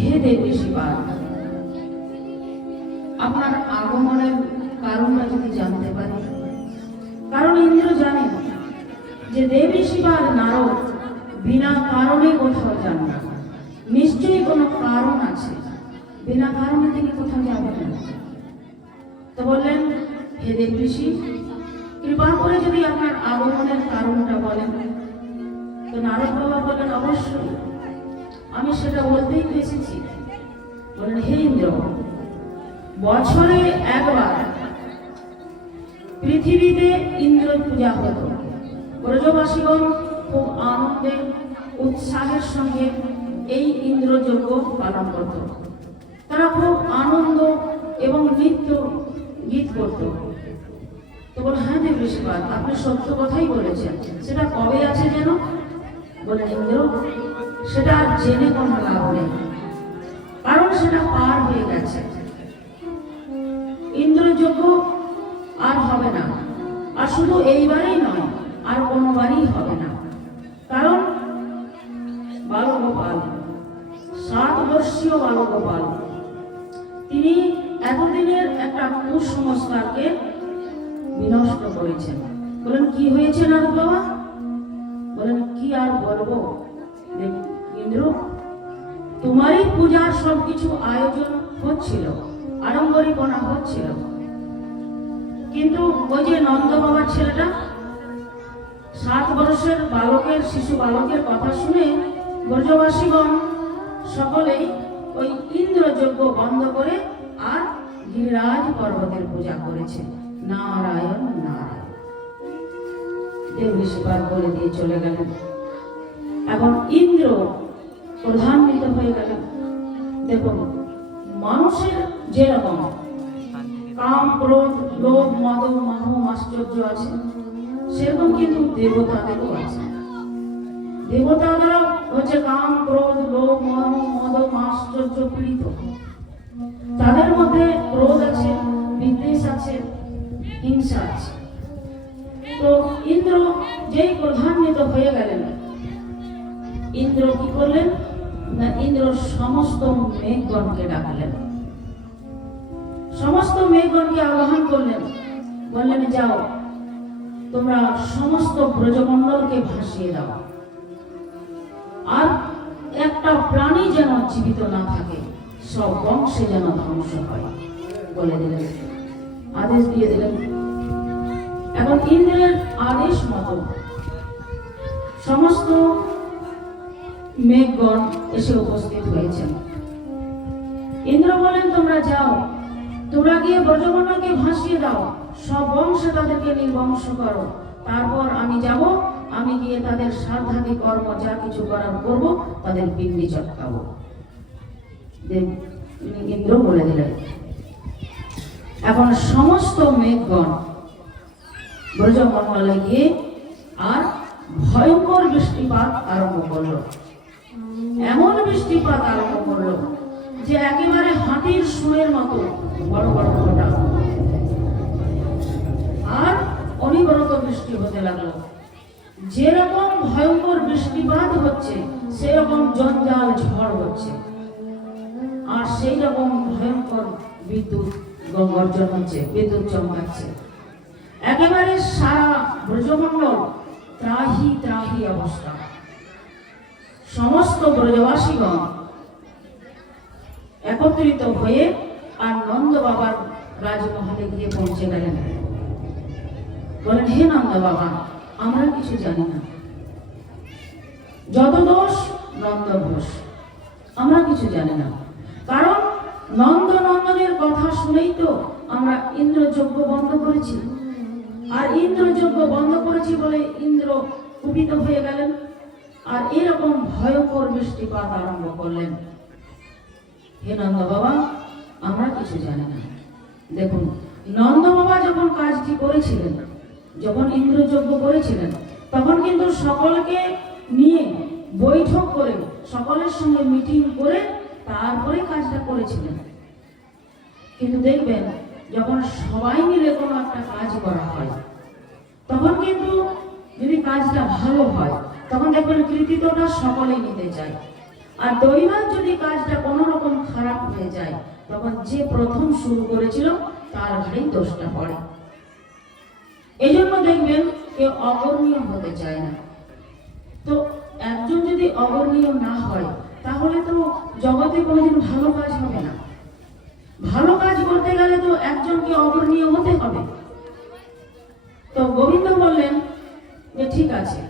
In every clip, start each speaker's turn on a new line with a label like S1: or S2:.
S1: হে দেবী শিবার আপনার আগমনের কারণটা যদি জানতে পারি। কারণ ইন্দ্র জানেন যে দেবী শিবার নারদ বিনা কারণে কোথাও যান না। নিশ্চয়ই কোনো কারণ আছে। বিনা কারণে তিনি কোথাও যাবেন না। তো বললেন, হে দেব কৃপা করে যদি আপনার আগমনের কারণটা বলেন। তো নারদ বাবা বলেন অবশ্যই। আমি সেটা বলতেই তো এসেছি। বলেন, হে ইন্দ্র, বছরে একবার পৃথিবীতে ইন্দ্র পূজা হতো। ব্রজবাসীগণ খুব আনন্দে, উৎসাহের সঙ্গে এই ইন্দ্রযজ্ঞ পালন করত। তারা খুব আনন্দ এবং নৃত্য গীত করত। তো বল হ্যাঁ দেব ঋষিপাল আপনি সত্য কথাই বলেছেন। সেটা কবে আছে যেন? বলে ইন্দ্র সেটা আর জেনে কোনো লাভ নেই। কারণ সেটা পার হয়ে গেছে। ইন্দ্রযজ্ঞ আর হবে না। আর শুধু এইবারেই নয়, আর কোনোবারই হবে না। কারণ বালগোপাল, সাত বর্ষীয় বালগোপাল, তিনি এতদিনের একটা কুসংস্কারকে বিনষ্ট করেছেন। বলেন, কি হয়েছে নারদ বাবা? বলেন, কি আর বলব? দেব ইন্দ্র, তোমারই পূজার সবকিছু আয়োজন হচ্ছিল, আড়ম্বরীপনা হচ্ছিল। কিন্তু ওই যে নন্দ বাবার ছেলেটা, সাত বর্ষের বালকের, শিশু বালকের কথা শুনে ব্রজবাসীগণ সকলেই ওই ইন্দ্রযজ্ঞ বন্ধ করে আর গিরিরাজ পর্বতের পূজা করেছে। নারায়ণ নারায়ণ। দেব ঋষিপাল বলে দিয়ে চলে গেলেন। এখন ইন্দ্র প্রধান্বিত হয়ে গেলেন দেখুন মানুষের যেরকম কাম, ক্রোধ, লোভ মদ মোহ আশ্চর্য আছে, সেরকম কিন্তু দেবতাদেরও আছে। দেবতাদেরও হচ্ছে কাম, ক্রোধ, লোভ মোহ মদ আশ্চর্য পীড়িত। তাদের মধ্যে ক্রোধ আছে, বিদ্বেষ আছে, হিংসা আছে। তো ইন্দ্র যেই প্রধান্বিত হয়ে গেলেন, ইন্দ্র কি করলেন? ইন্দ্র সমস্ত মেঘগণকে ডাকলেন। সমস্ত মেঘগণকে আহ্বান করলেন। বললেন, যাও, তোমরা সমস্ত ব্রজমণ্ডলকে ভাসিয়ে দাও। আর একটা প্রাণী যেন জীবিত না থাকে, সব বংশে যেন ধ্বংস হয়। বলে দিলেন। আদেশ দিয়ে দিলেন। এখন ইন্দ্রের আদেশ মতো সমস্ত মেঘগণ এসে উপস্থিত হয়েছেন। ইন্দ্র বলেন, তোমরা যাও। তোমরা গিয়ে ব্রজমণ্ডলকে ভাসিয়ে দাও। সব বংশে তাদেরকে নির্বংশ করো। তারপর আমি যাব। আমি গিয়ে তাদের সাধ্যাদি কর্ম, যা কিছু করার করব, তাদের পিণ্ডি চটকাবো। ইন্দ্র বলে দিলেন। এখন সমস্ত মেঘগণ ব্রজমণ্ডলে গিয়ে আর ভয়ঙ্কর বৃষ্টিপাত আরম্ভ করল। এমন বৃষ্টিপাত আরম্ভ করল যে একেবারে হাতির সুরের মতো বড় বড় ফোঁটা। আর অনিবরত বৃষ্টি হতে লাগল। যেরকম ভয়ঙ্কর বৃষ্টিপাত হচ্ছে, সেরকম জঞ্জাল ঝড় হচ্ছে। আর সেই রকম ভয়ঙ্কর বিদ্যুৎ গর্জন হচ্ছে, বিদ্যুৎ চমকাচ্ছে। একেবারে সারা ব্রজমণ্ডল ত্রাহি ত্রাহি অবস্থা। সমস্ত ব্রজবাসীগণ একত্রিত হয়ে আর নন্দ বাবার রাজমহলে গিয়ে পৌঁছে গেলেন। বলেন, হে নন্দ বাবা, আমরা কিছু জানি না। যত দোষ নন্দ ঘোষ আমরা কিছু জানি না। কারণ নন্দ নন্দনের কথা শুনেই তো আমরা ইন্দ্রযজ্ঞ বন্ধ করেছি। আর ইন্দ্রযজ্ঞ বন্ধ করেছি বলে ইন্দ্র কুপিত হয়ে গেলেন। আর এরকম ভয়ঙ্কর বৃষ্টিপাত আরম্ভ করলেন। হে নন্দ বাবা আমরা কিছু জানি না। দেখুন নন্দ বাবা যখন কাজটি করেছিলেন, যখন ইন্দ্রযজ্ঞ করেছিলেন, তখন কিন্তু সকলকে নিয়ে বৈঠক করে, সকলের সঙ্গে মিটিং করে তারপরে কাজটা করেছিলেন। কিন্তু দেখবেন, যখন সবাই মিলে কোনো একটা কাজ করা হয়, তখন কিন্তু যদি কাজটা ভালো হয় তখন দেখবেন কৃতিত্বটা সকলেই নিতে চায়। আর দৈবাত যদি কাজটা কোনো রকম খারাপ হয়ে যায়, তখন যে প্রথম শুরু করেছিল, তার ঘাড়েই দোষটা পড়ে। এই জন্য দেখবেন কেউ অকর্মীয় হতে চায় না। তো একজন যদি অবর্ণীয় না হয়, তাহলে তো জগতে কোনোদিন ভালো কাজ হবে না। ভালো কাজ করতে গেলে তো একজনকে অবর্ণীয় হতে হবে। তো গোবিন্দ বললেন যে, ঠিক আছে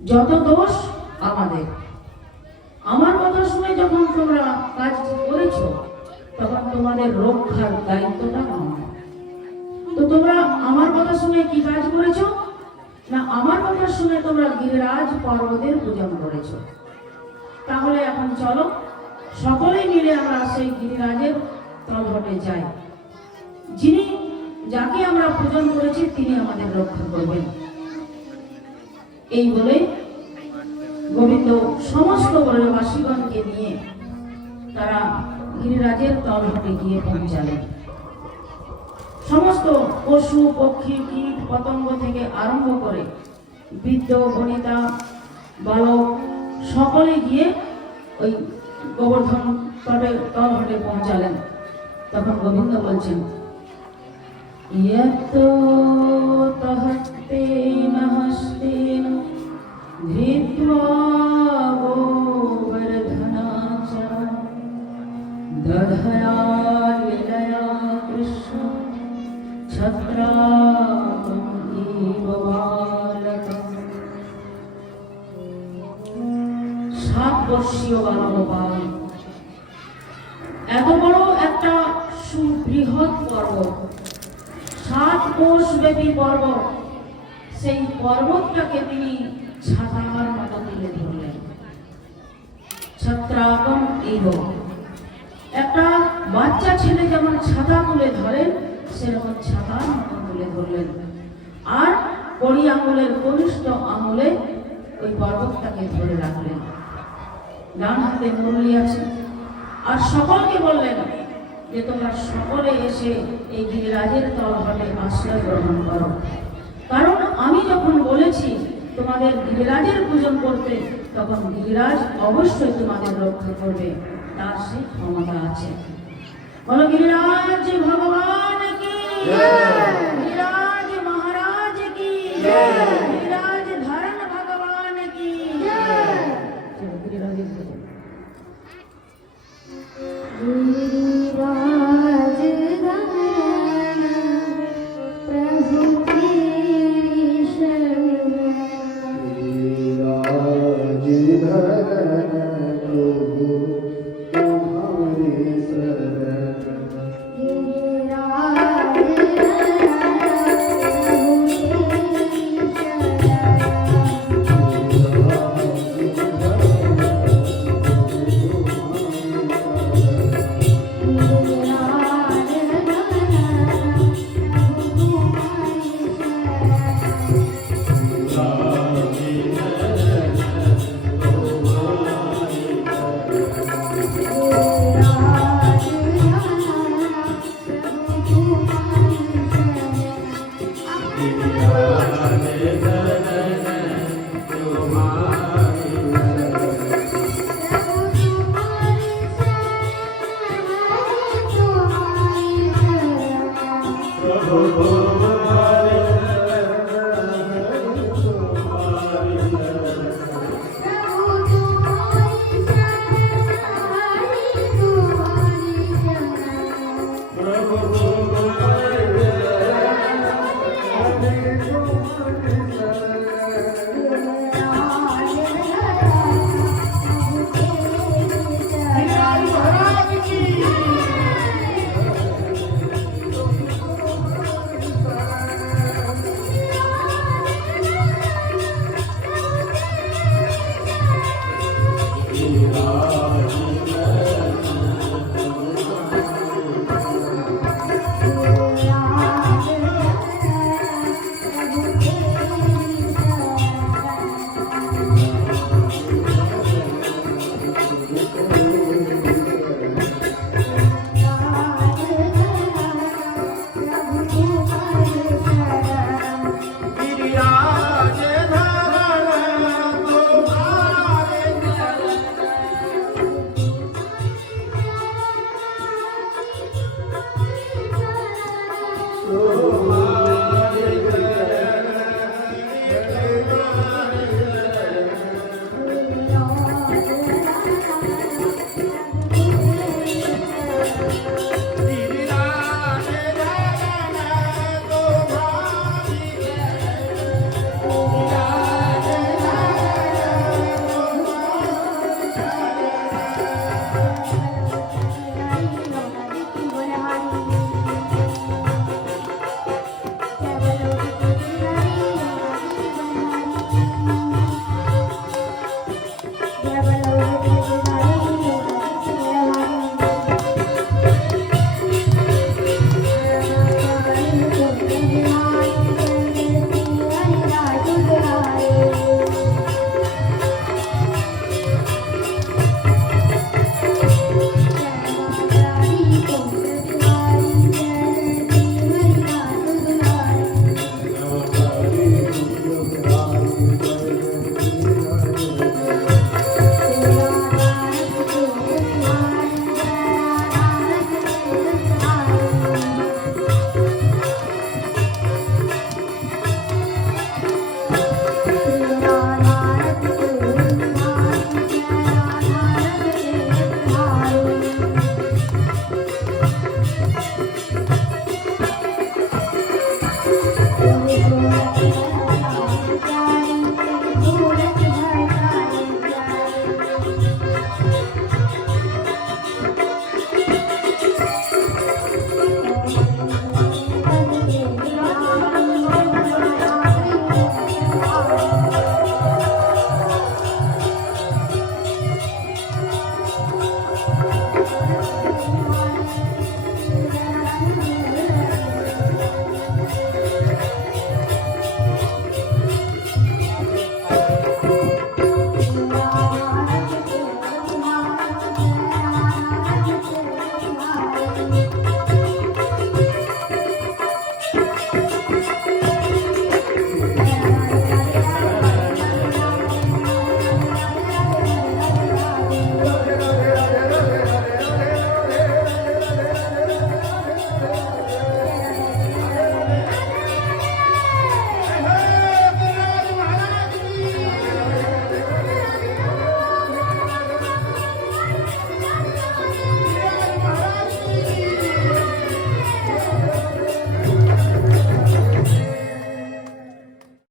S1: যত দোষ আমাদের। আমার কথা শুনে যখন তোমরা কাজ করেছ, তখন তোমাদের রক্ষার দায়িত্বটা আমার। তো তোমরা আমার কথা শুনে কি কাজ করেছ? না, আমার কথা শুনে তোমরা গিরিরাজ পর্বতের পূজন করেছ। তাহলে এখন চলো, সকলে মিলে আমরা সেই গিরিরাজের তলহটে যাই। যিনি যাকে আমরা পূজন করেছি, তিনি আমাদের রক্ষা করবেন। এই বলে গোবিন্দ সমস্ত ব্রজবাসীগণকে নিয়ে তারা গিরিরাজের তলহটে গিয়ে পৌঁছালেন। সমস্ত পশু, পক্ষী, কীট, পতঙ্গ থেকে আরম্ভ করে বৃদ্ধ, বনিতা, বালক সকলে গিয়ে ওই গোবর্ধন তটে তলহটে পৌঁছালেন। তখন গোবিন্দ বলছেন ইয়তো তহস্তেন হস্তেন ধৃত্বা গোবর্ধনাচরণ দধয়া লীলয়া কৃষ্ণ ছত্রাকম ইব বালকম। সাত বর্ষীয় বালগোপাল এত বড় একটা সুবৃহৎ পর্বত সাত কোষ ব্যাপী পর্বত সেই পর্বতটাকে তিনি ছাতার মতো তুলে ধরলেন। ছত্রাকম ইব একটা বাচ্চা ছেলে যেমন ছাতা তুলে ধরে, সেরকম ছাতার মতো তুলে ধরলেন। আর কড়ি আঙুলের কনিষ্ঠ আঙুলে ওই পর্বতটাকে ধরে রাখলেন। ডান হাতে মুরলি আছে। আর সকলকে বললেন যে, তোমরা সকলে এসে এই গিরিরাজের তলহটে আশ্রয় গ্রহণ করো। কারণ আমি যখন বলেছি তোমাদের গিরিরাজের পূজন করতে তখন গিরিরাজ অবশ্যই তোমাদের রক্ষা করবে। তার সে ক্ষমতা আছে। বলো গিরিরাজ ভগবান কি? গিরিরাজ মহারাজ কি?